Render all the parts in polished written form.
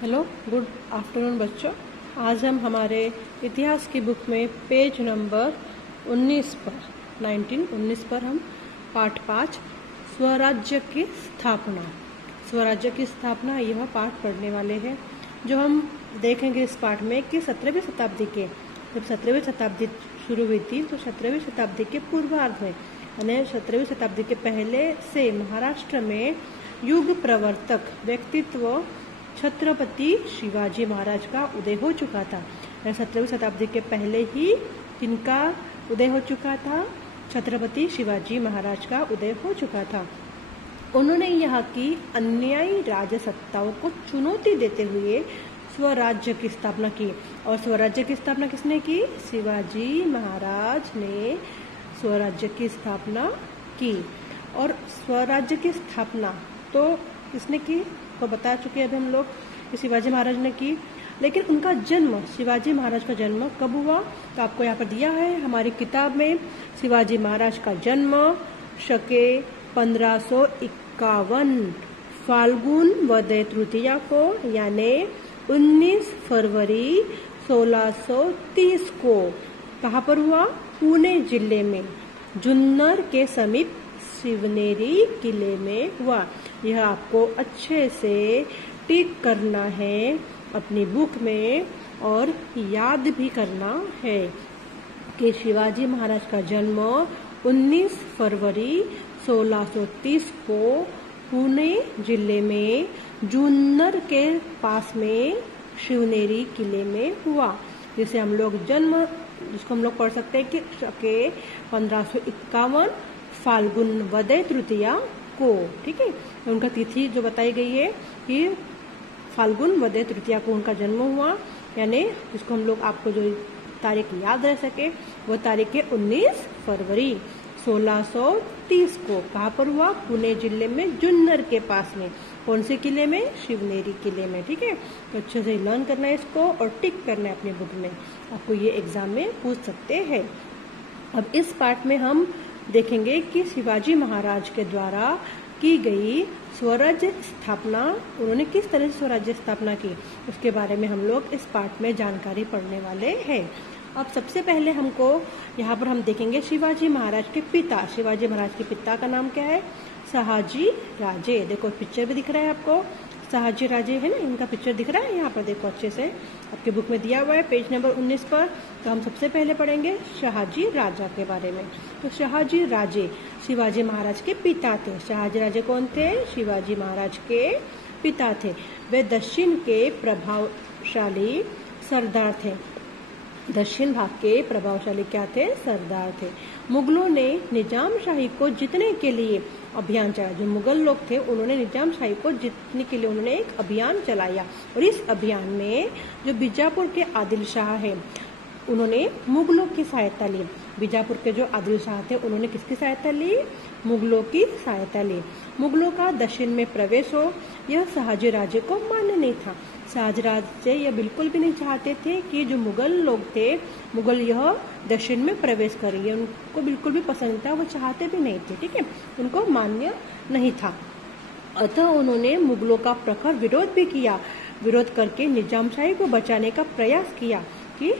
Hello, good afternoon बच्चों। आज हम हमारे इतिहास की बुक में पेज नंबर 19 पर हम पाठ 5 स्वराज्य की स्थापना यह पाठ पढ़ने वाले हैं। जो हम देखेंगे इस पाठ में कि 17वीं शताब्दी के जब 17वीं शताब्दी शुरू हुई थी तो 17वीं शताब्दी के पूर्वार्ध में यानी 17वीं शताब्दी के पहले से महाराष्ट्र में युग प्रवर्तक व्यक्तित्व छत्रपति शिवाजी महाराज का उदय हो चुका था। 17वीं शताब्दी के पहले ही किनका उदय हो चुका था? छत्रपति शिवाजी महाराज का उदय हो चुका था। उन्होंने यहाँ की अन्यायी राजसत्ताओं को चुनौती देते हुए स्वराज्य की स्थापना की। और स्वराज्य की स्थापना किसने की? शिवाजी महाराज ने स्वराज्य की स्थापना की। और स्वराज्य की स्थापना तो किसने की तो बता चुके अभी हम लोग कि शिवाजी महाराज ने की। लेकिन उनका जन्म, शिवाजी महाराज का जन्म कब हुआ? तो आपको यहाँ पर दिया है हमारी किताब में। शिवाजी महाराज का जन्म शके 1551 फाल्गुन वद्य तृतीया को यानी 19 फरवरी 1630 को कहाँ पर हुआ? पुणे जिले में जुन्नर के समीप शिवनेरी किले में हुआ। यह आपको अच्छे से टिक करना है अपनी बुक में और याद भी करना है कि शिवाजी महाराज का जन्म 19 फरवरी 1630 को पुणे जिले में जुन्नर के पास में शिवनेरी किले में हुआ। जिसे हम लोग जिसको हम लोग पढ़ सकते हैं कि 1551 फाल्गुन वद्य तृतीया को, ठीक है। उनका तिथि जो बताई गई है कि फाल्गुन वद्य तृतीया को उनका जन्म हुआ, यानी जिसको हम लोग आपको जो तारीख याद रह सके वो तारीख है 19 फरवरी 1630 को। कहाँ पर हुआ? पुणे जिले में जुन्नर के पास में। कौन से किले में? शिवनेरी किले में, ठीक है। तो अच्छे से लर्न करना है इसको और टिक करना है अपनी बुक में। आपको ये एग्जाम में पूछ सकते हैं। अब इस पार्ट में हम देखेंगे कि शिवाजी महाराज के द्वारा की गई स्वराज्य स्थापना, उन्होंने किस तरह से स्वराज्य स्थापना की, उसके बारे में हम लोग इस पाठ में जानकारी पढ़ने वाले हैं। अब सबसे पहले हमको यहाँ पर हम देखेंगे शिवाजी महाराज के पिता। शिवाजी महाराज के पिता का नाम क्या है? शहाजी राजे। देखो पिक्चर भी दिख रहा है आपको, शहाजी राजे है ना, इनका पिक्चर दिख रहा है यहाँ पर। देखो अच्छे से आपके बुक में दिया हुआ है पेज नंबर 19 पर। तो हम सबसे पहले पढ़ेंगे शहाजी राजा के बारे में। तो शहाजी राजे शिवाजी महाराज के पिता थे। शहाजी राजे कौन थे? शिवाजी महाराज के पिता थे। वे दक्षिण के प्रभावशाली सरदार थे। दक्षिण भाग के प्रभावशाली क्या थे? सरदार थे। मुगलों ने निजामशाही को जीतने के लिए अभियान चलाया। जो मुगल लोग थे उन्होंने निजामशाही को जीतने के लिए उन्होंने एक अभियान चलाया। और इस अभियान में जो बीजापुर के आदिल शाह है उन्होंने मुगलों की सहायता ली। बीजापुर के जो आदिल शाह थे उन्होंने किसकी सहायता ली? मुगलों की सहायता ली। मुगलों का दक्षिण में प्रवेश हो यह शहाजी राजे को मान्य नहीं था। शहाजी राजे यह बिल्कुल भी नहीं चाहते थे कि जो मुगल लोग थे, मुगल यह दक्षिण में प्रवेश करेंगे, उनको बिल्कुल भी पसंद था, वो चाहते भी नहीं थे, ठीक है, उनको मान्य नहीं था। अतः उन्होंने मुगलों का प्रखर विरोध भी किया। विरोध करके निजामशाही को बचाने का प्रयास किया कि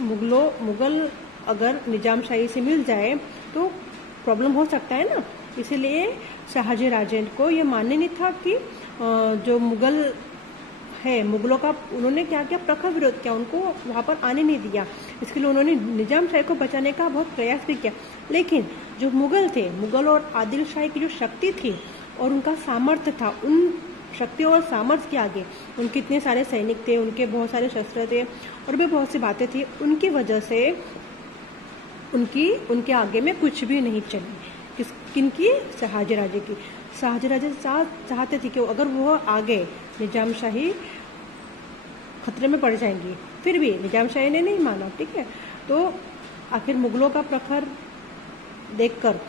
मुगल अगर निजामशाही से मिल जाए तो प्रॉब्लम हो सकता है ना। इसीलिए शहाजी राजे को यह मान्य नहीं था कि जो मुगल है, मुगलों का उन्होंने क्या किया? प्रखर विरोध किया, उनको वहां पर आने नहीं दिया। इसके लिए उन्होंने निजामशाही को बचाने का बहुत प्रयास भी किया। लेकिन जो मुगल थे, मुगल और आदिल शाही की जो शक्ति थी और उनका सामर्थ्य था, उन शक्ति और सामर्थ्य के आगे उनके इतने सारे सैनिक थे, उनके बहुत सारे शस्त्र थे और भी बहुत सी बातें थी, उनकी वजह से उनके आगे में कुछ भी नहीं चली। किनकी? शहाजी राजे की। शहाजी राजे चाहते थे कि अगर वो आगे निजामशाही खतरे में पड़ जाएंगी, फिर भी निजामशाही ने नहीं माना, ठीक है। तो आखिर मुगलों का प्रखर देखकर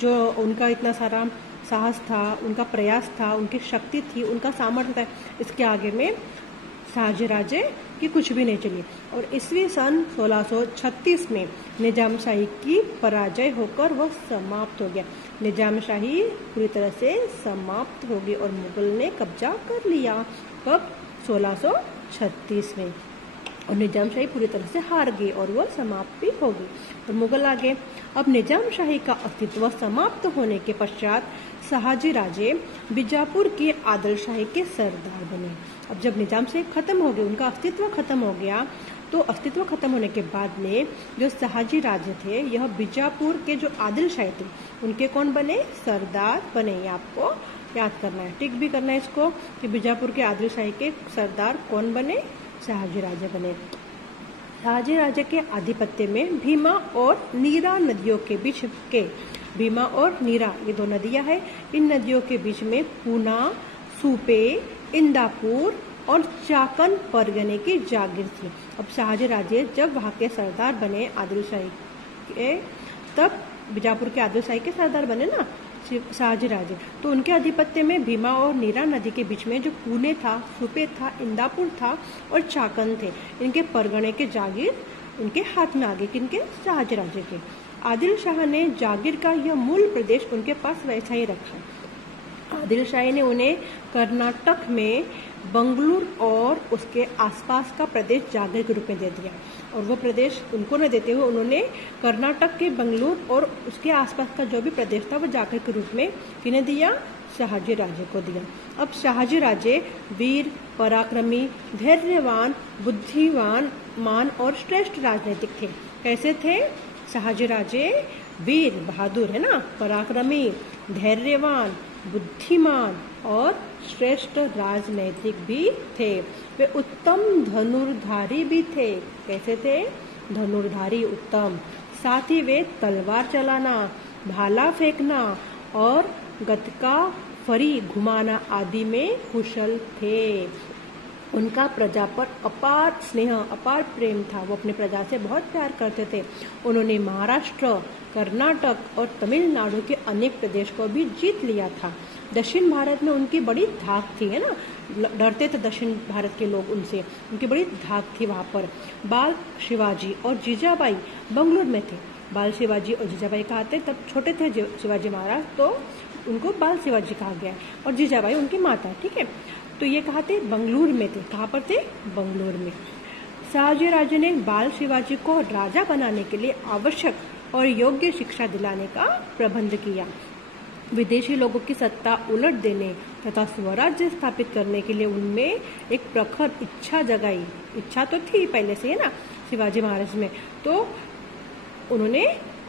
जो उनका इतना सारा साहस था, उनका प्रयास था, उनकी शक्ति थी, उनका सामर्थ्य था, इसके आगे में शहाजी राजे की कुछ भी नहीं चली। और ईस्वी सन 1636 में निजामशाही की पराजय होकर वह समाप्त हो गया। निजामशाही पूरी तरह से समाप्त हो गई और मुगल ने कब्जा कर लिया। कब? 1636 में। और निजामशाही पूरी तरह से हार गई और वह समाप्त भी हो गई और मुगल आ गए। अब निजामशाही का अस्तित्व समाप्त होने के पश्चात शहाजी राजे बीजापुर के आदिलशाही के सरदार बने। अब जब निजामशाही खत्म हो गई, उनका अस्तित्व खत्म हो गया, तो अस्तित्व खत्म होने के बाद में जो शहाजी राजे थे, यह बीजापुर के जो आदिलशाही थे उनके कौन बने? सरदार बने। ये आपको याद करना है, टिक भी करना है इसको कि बीजापुर के आदिलशाही के सरदार कौन बने? शहाजी राजे बने। शहाजी राजे के आधिपत्य में भीमा और नीरा नदियों के बीच के, भीमा और नीरा ये दो नदियां हैं, इन नदियों के बीच में पूना, सूपे, इंदापुर और चाकन परगने की जागीर थी। अब शहाजी राजे जब वहां के सरदार बने आदिलशाही के, तब बीजापुर के आदिलशाही के सरदार बने ना शहाजी राजे, तो उनके आधिपत्य में भीमा और नीरा नदी के बीच में जो पुणे था, सुपे था, इंदापुर था और चाकन थे, इनके परगने के जागीर उनके हाथ में आ गए। किनके? शहाजी राजे के। आदिल शाह ने जागीर का यह मूल प्रदेश उनके पास वैसा ही रखा। आदिल शाह ने उन्हें कर्नाटक में बंगलुरु और उसके आसपास का प्रदेश जागीर के रूप में दे दिया, और वो प्रदेश उनको न देते हुए उन्होंने कर्नाटक के बंगलुरु और उसके आसपास का जो भी प्रदेश था वो जागीर के रूप में किन्हें दिया? शहाजी राजे को दिया। अब शहाजी राजे वीर, पराक्रमी, धैर्यवान, बुद्धिमान मान और श्रेष्ठ राजनीतिक थे। कैसे थे शहाजी राजे? वीर, बहादुर है ना, पराक्रमी, धैर्यवान, बुद्धिमान और श्रेष्ठ राजनैतिक भी थे। वे उत्तम धनुर्धारी भी थे। कैसे थे? धनुर्धारी, उत्तम। साथ ही वे तलवार चलाना, भाला फेंकना और गतका, फरी घुमाना आदि में कुशल थे। उनका प्रजा पर अपार स्नेह, अपार प्रेम था। वो अपने प्रजा से बहुत प्यार करते थे। उन्होंने महाराष्ट्र, कर्नाटक और तमिलनाडु के अनेक प्रदेश को भी जीत लिया था। दक्षिण भारत में उनकी बड़ी धाक थी, है ना, डरते थे दक्षिण भारत के लोग उनसे, उनकी बड़ी धाक थी वहां पर। बाल शिवाजी और जीजाबाई बंगलुरु में थे। बाल शिवाजी और जीजाबाई कहा थे, तब छोटे थे शिवाजी महाराज, तो उनको बाल शिवाजी कहा गया, और जीजाबाई उनकी माता, ठीक है। तो ये कहा थे बंगलुरु में थे। कहाँ पर थे? बंगलुरु में। शहाजी राजे ने बाल शिवाजी को राजा बनाने के लिए आवश्यक और योग्य शिक्षा दिलाने का प्रबंध किया। विदेशी लोगों की सत्ता उलट देने तथा स्वराज्य स्थापित करने के लिए उनमें एक प्रखर इच्छा जगाई। इच्छा तो थी पहले से, है ना, शिवाजी महाराज में, तो उन्होंने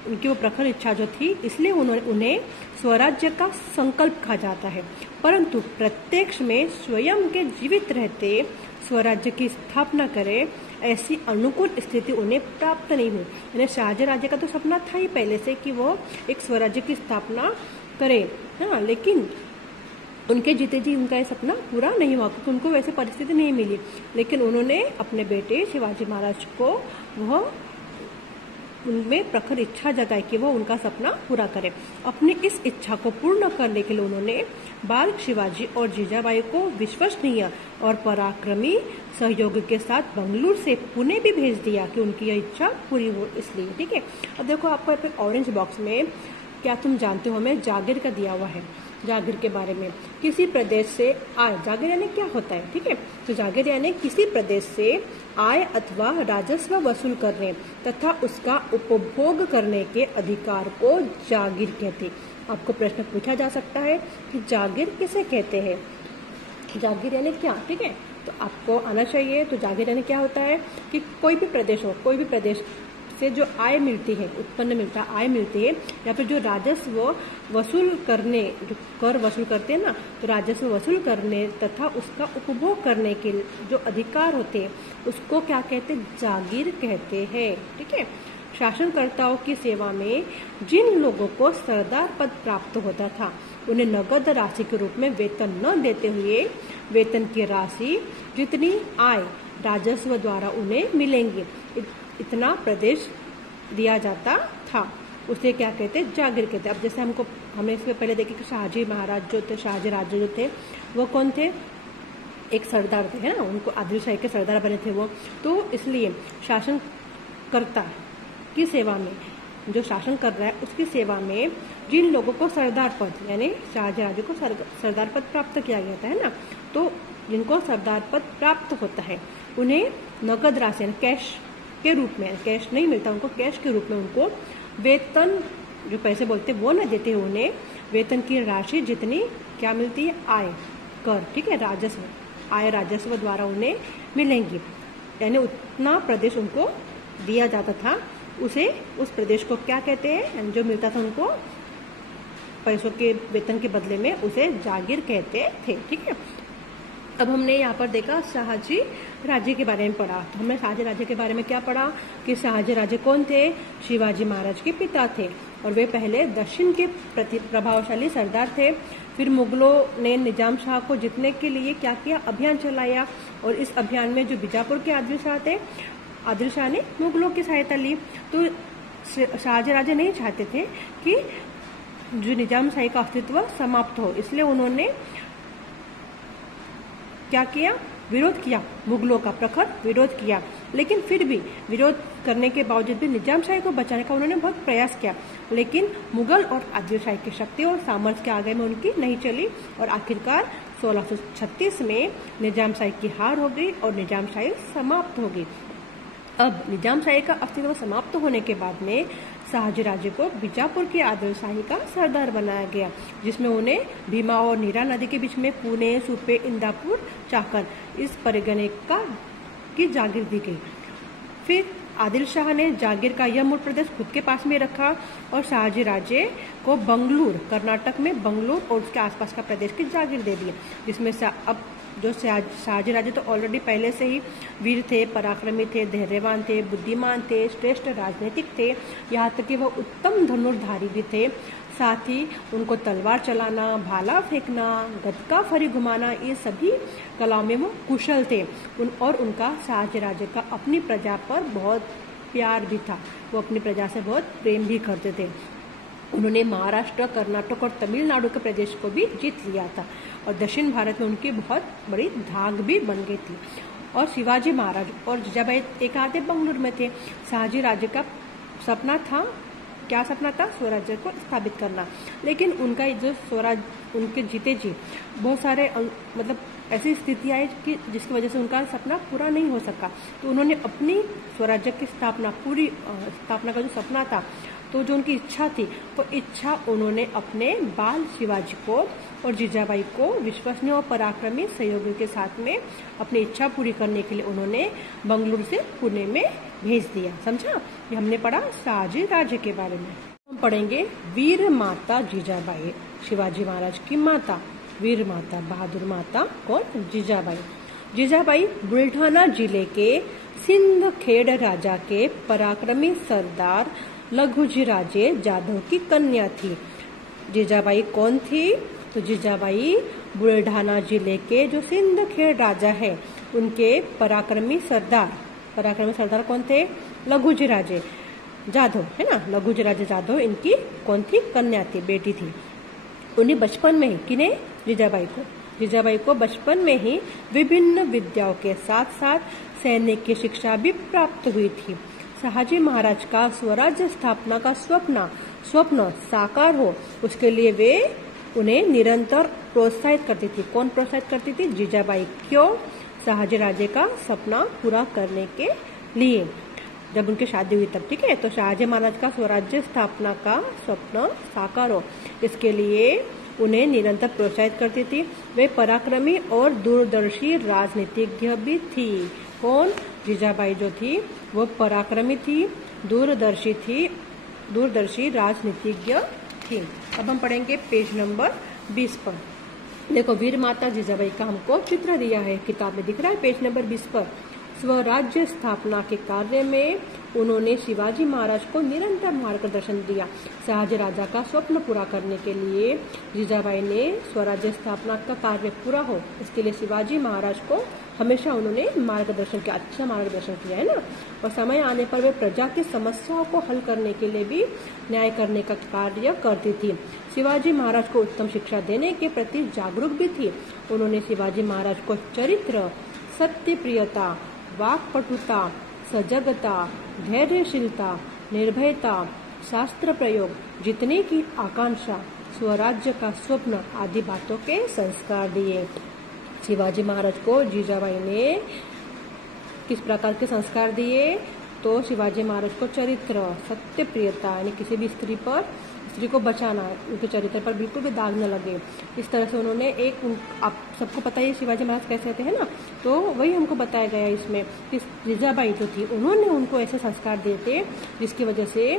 उनकी वो प्रखर इच्छा जो थी, इसलिए उन्हें स्वराज्य का संकल्प कहा जाता है। परंतु प्रत्यक्ष में स्वयं के जीवित रहते स्वराज्य की स्थापना करे, ऐसी अनुकूल स्थिति उन्हें प्राप्त नहीं हुई। यानी शहाजी राजे का तो सपना था ही पहले से कि वो एक स्वराज्य की स्थापना करे, हाँ, लेकिन उनके जीते जी उनका ये सपना पूरा नहीं हुआ, क्योंकि उनको वैसे परिस्थिति नहीं मिली। लेकिन उन्होंने अपने बेटे शिवाजी महाराज को वह उनमें प्रखर इच्छा जगाई कि वो उनका सपना पूरा करे। अपनी इस इच्छा को पूर्ण करने के लिए उन्होंने बाल शिवाजी और जीजाबाई को विश्वसनीय और पराक्रमी सहयोग के साथ बंगलुरु से पुणे भी भेज दिया कि उनकी यह इच्छा पूरी हो, इसलिए, ठीक है। अब देखो आपको ऑरेंज बॉक्स में क्या तुम जानते हो हमें जागीर का दिया हुआ है। जागीर के बारे में, किसी प्रदेश से आय, जागीर यानी क्या होता है, ठीक है। तो जागीर यानी किसी प्रदेश से आय अथवा राजस्व वसूल करने तथा उसका उपभोग करने के अधिकार को जागीर कहते। आपको प्रश्न पूछा जा सकता है कि जागीर किसे कहते हैं, जागीर यानी क्या, ठीक है। तो आपको आना चाहिए। तो जागीर यानी क्या होता है कि कोई भी प्रदेश हो, कोई भी प्रदेश से जो आय मिलती है, उत्पन्न मिलता है, आय मिलती है, या फिर जो राजस्व वसूल करने, जो कर वसूल करते हैं ना, तो राजस्व वसूल करने तथा उसका उपभोग करने के जो अधिकार होते हैं उसको क्या कहते हैं? जागीर कहते हैं, ठीक है। शासनकर्ताओं की सेवा में जिन लोगों को सरदार पद प्राप्त होता था उन्हें नगद राशि के रूप में वेतन न देते हुए वेतन की राशि जितनी आय राजस्व द्वारा उन्हें मिलेंगी इतना प्रदेश दिया जाता था, उसे क्या कहते? जागीर कहते। अब जैसे हमने इसमें पहले देखे कि शाहजी महाराज जो थे, शाहजी राजे जो थे, वो कौन थे? एक सरदार थे, है ना, उनको आदिलशाही के सरदार बने थे वो। तो इसलिए शासनकर्ता की सेवा में, जो शासन कर रहा है उसकी सेवा में जिन लोगों को सरदार पद, यानी शाहजी राजे को सरदार पद प्राप्त किया गया था, है ना, तो जिनको सरदार पद प्राप्त होता है उन्हें नकद राशि कैश के रूप में, कैश नहीं मिलता उनको, कैश के रूप में उनको वेतन जो पैसे बोलते वो न देते हैं, उन्हें वेतन की राशि जितनी क्या मिलती है आय कर, ठीक है, राजस्व, आय राजस्व द्वारा उन्हें मिलेंगी, यानी उतना प्रदेश उनको दिया जाता था, उसे उस प्रदेश को क्या कहते हैं, जो मिलता था उनको पैसों के वेतन के बदले में उसे जागीर कहते थे, ठीक है। अब हमने यहाँ पर देखा शाहजी राजे के बारे में पढ़ा, तो हमने शाहजी राजे के बारे में क्या पढ़ा कि शाहजी राजे कौन थे, शिवाजी महाराज के पिता थे और वे पहले दक्षिण के प्रभावशाली सरदार थे। फिर मुगलों ने निजाम शाह को जीतने के लिए क्या किया, अभियान चलाया और इस अभियान में जो बीजापुर के आदिल शाह थे, आदिल शाह ने मुगलों की सहायता ली। तो शाहजी राजे नहीं चाहते थे कि जो निजाम शाही का अस्तित्व समाप्त हो, इसलिए उन्होंने क्या किया, विरोध किया, मुगलों का प्रखर विरोध किया। लेकिन फिर भी विरोध करने के बावजूद भी निजामशाही को बचाने का उन्होंने बहुत प्रयास किया, लेकिन मुगल और आदिलशाही की शक्ति और सामर्थ्य के आगे में उनकी नहीं चली और आखिरकार 1636 में निजामशाही की हार हो गई और निजामशाही समाप्त हो गई। अब निजामशाही का अस्तित्व समाप्त होने के बाद में शाहजी राजे को बीजापुर की आदिल शाही का सरदार बनाया गया, जिसमें उन्हें भीमा और नीरा नदी के बीच में पुणे, सुपे, इंदापुर, चाकन इस परिगणे की जागीर दी गई। फिर आदिल शाह ने जागीर का यह मूल प्रदेश खुद के पास में रखा और शाहजी राजे को बंगलुरु, कर्नाटक में बंगलुरु और उसके आसपास का प्रदेश की जागीर दे दी, जिसमें अब जो शाहजी राजे तो ऑलरेडी पहले से ही वीर थे, पराक्रमी थे, धैर्यवान थे, बुद्धिमान थे, श्रेष्ठ राजनीतिक थे, यहाँ तक कि वो उत्तम धनुर्धारी भी थे। साथ ही उनको तलवार चलाना, भाला फेंकना, गदका फरी घुमाना, ये सभी कलाओं में वो कुशल थे। और उनका शाहजी राजे का अपनी प्रजा पर बहुत प्यार भी था, वो अपनी प्रजा से बहुत प्रेम भी करते थे। उन्होंने महाराष्ट्र, कर्नाटक और तमिलनाडु के प्रदेश को भी जीत लिया था और दक्षिण भारत में उनकी बहुत बड़ी धाक भी बन गई थी। और शिवाजी महाराज और जिजाबाई एक आधे बंगलुरु में थे। शाहजी राजे का सपना था, क्या सपना था, स्वराज्य को स्थापित करना, लेकिन उनका जो स्वराज उनके जीते जी बहुत सारे मतलब ऐसी स्थिति आई कि जिसकी वजह से उनका सपना पूरा नहीं हो सका। तो उन्होंने अपनी स्वराज्य की स्थापना, पूरी स्थापना का जो सपना था, तो जो उनकी इच्छा थी, वो इच्छा उन्होंने अपने बाल शिवाजी को और जीजाबाई को विश्वसनीय और पराक्रमी सहयोगियों के साथ में अपनी इच्छा पूरी करने के लिए उन्होंने बंगलुरु से पुणे में भेज दिया। समझा, ये हमने पढ़ा शाहजी राजे के बारे में। हम पढ़ेंगे वीर माता जीजाबाई, शिवाजी महाराज की माता, वीर माता, बहादुर माता कौन, जीजाबाई। जीजाबाई बुल्ढाना जिले के सिंदखेड़ राजा के पराक्रमी सरदार लघुजी राजे जाधव की कन्या थी। जीजाबाई कौन थी, तो जीजाबाई बुल्ढाना जिले के जो सिंदखेड़ राजा है उनके पराक्रमी सरदार कौन थे, लघुजी राजे जाधव, है ना, लघुजी राजे जाधव इनकी कौन थी, कन्या थी, बेटी थी। उन्हें बचपन में ही, किन्हें, जीजाबाई को बचपन में ही विभिन्न विद्याओं के साथ साथ सैनिक की शिक्षा भी प्राप्त हुई थी। शाहजी महाराज का स्वराज्य स्थापना का स्वप्न साकार हो, उसके लिए वे उन्हें निरंतर प्रोत्साहित करती थी। कौन प्रोत्साहित करती थी, जीजाबाई। क्यों, शाहजी राजे का सपना पूरा करने के लिए, जब उनकी शादी हुई तब, ठीक है। तो शाहजी महाराज का स्वराज्य स्थापना का स्वप्न साकार हो, इसके लिए उन्हें निरंतर प्रोत्साहित करती थी। वे पराक्रमी और दूरदर्शी राजनीतिज्ञ भी थी। कौन, जीजाबाई जो थी वो पराक्रमी थी, दूरदर्शी राजनीतिज्ञ थी। अब हम पढ़ेंगे पेज नंबर 20 पर। देखो, वीर माता जीजाबाई का हमको चित्र दिया है, किताब में दिख रहा है पेज नंबर 20 पर। स्वराज्य स्थापना के कार्य में उन्होंने शिवाजी महाराज को निरंतर मार्गदर्शन दिया। शाहजी राजा का स्वप्न पूरा करने के लिए जीजाबाई ने स्वराज्य स्थापना का कार्य पूरा हो, इसके लिए शिवाजी महाराज को हमेशा उन्होंने मार्गदर्शन किया, अच्छा मार्गदर्शन किया, है ना। और समय आने पर वे प्रजा की समस्याओं को हल करने के लिए भी न्याय करने का कार्य करती थी। शिवाजी महाराज को उत्तम शिक्षा देने के प्रति जागरूक भी थी। उन्होंने शिवाजी महाराज को चरित्र, सत्यप्रियता, वाक्पटुता, सजगता, धैर्यशीलता, निर्भयता, शास्त्र प्रयोग, जीतने की आकांक्षा, स्वराज्य का स्वप्न आदि बातों के संस्कार दिए। शिवाजी महाराज को जीजाबाई ने किस प्रकार के संस्कार दिए? तो शिवाजी महाराज को चरित्र, सत्य प्रियता, यानी किसी भी स्त्री को बचाना, उनके चरित्र पर बिल्कुल भी दाग न लगे, इस तरह से उन्होंने आप सबको पता ही शिवाजी महाराज कैसे थे, है ना? तो वही हमको बताया गया इसमें कि जीजाबाई जो थी उन्होंने उनको ऐसे संस्कार दिए थे जिसकी वजह से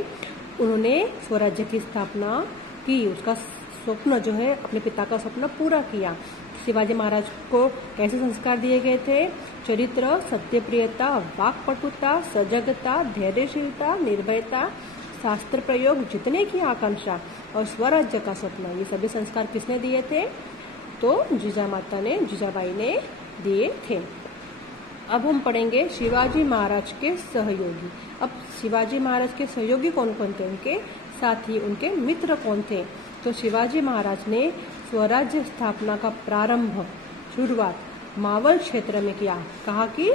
उन्होंने स्वराज्य की स्थापना की, उसका स्वप्न जो है, अपने पिता का स्वप्न पूरा किया। शिवाजी महाराज को कैसे संस्कार दिए गए थे? चरित्र, सत्यप्रियता, वाक्पटुता, सजगता, धैर्यशीलता, निर्भयता, शास्त्र प्रयोग, जितने की आकांक्षा और स्वराज्य का स्वप्न, ये सभी संस्कार किसने दिए थे? तो जीजाबाई ने दिए थे। अब हम पढ़ेंगे शिवाजी महाराज के सहयोगी। अब शिवाजी महाराज के सहयोगी कौन कौन थे? उनके साथी, उनके मित्र कौन थे? तो शिवाजी महाराज ने स्वराज्य स्थापना का शुरुआत मावल क्षेत्र में किया। कहा की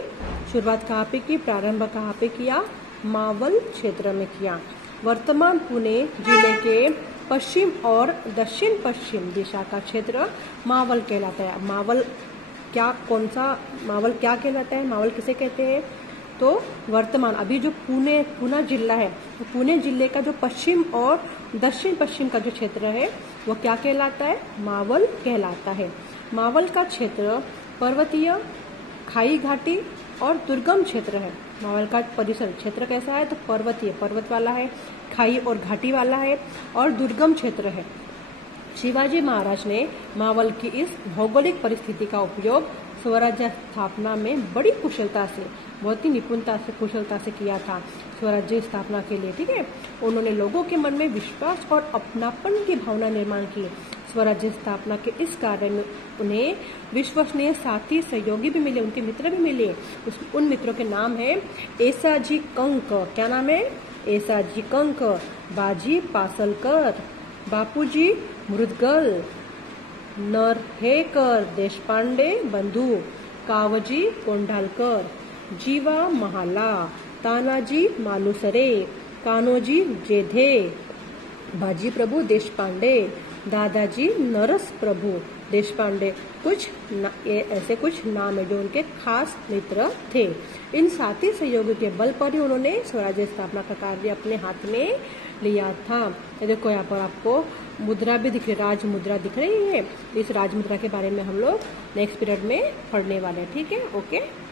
शुरुआत कहाँ पे की? प्रारंभ कहाँ पे किया? मावल क्षेत्र में किया। वर्तमान पुणे जिले के पश्चिम और दक्षिण पश्चिम दिशा का क्षेत्र मावल कहलाता है। मावल क्या कहलाता है? मावल किसे कहते हैं? तो वर्तमान अभी जो पुणे जिला है, तो पुणे जिले का जो पश्चिम और दक्षिण पश्चिम का जो क्षेत्र है वो क्या कहलाता है? मावल कहलाता है। मावल का क्षेत्र पर्वतीय, खाई घाटी और दुर्गम क्षेत्र है। मावल का परिसर क्षेत्र कैसा है? तो पर्वतीय, पर्वत वाला है, खाई और घाटी वाला है और दुर्गम क्षेत्र है। शिवाजी महाराज ने मावल की इस भौगोलिक परिस्थिति का उपयोग स्वराज्य स्थापना में बड़ी कुशलता से, बहुत ही निपुणता से, कुशलता से किया था स्वराज्य स्थापना के लिए। ठीक है, उन्होंने लोगों के मन में विश्वास और अपनापन की भावना निर्माण की। स्वराज्य स्थापना के इस कार्य में उन्हें विश्वसनीय साथी, सहयोगी भी मिले, उनके मित्र भी मिले। उन मित्रों के नाम है ऐसाजी कंक। क्या नाम है? ऐसाजी कंक, बाजी पासलकर, बापूजी मुदगल, नरहेकर देशपांडे बंधू, कावजी कोंढालकर, जीवा महाला, तानाजी मालुसरे, कान्होजी जेधे, बाजी प्रभु देशपांडे, दादाजी नरस प्रभु देशपांडे, ऐसे कुछ नाम है जो उनके खास मित्र थे। इन साथी सहयोगी के बल पर ही उन्होंने स्वराज्य स्थापना का कार्य अपने हाथ में लिया था। देखो यहाँ पर आपको मुद्रा भी दिख रही, राज मुद्रा दिख रही है। इस राज मुद्रा के बारे में हम लोग नेक्स्ट पीरियड में पढ़ने वाले हैं। ठीक है, ओके।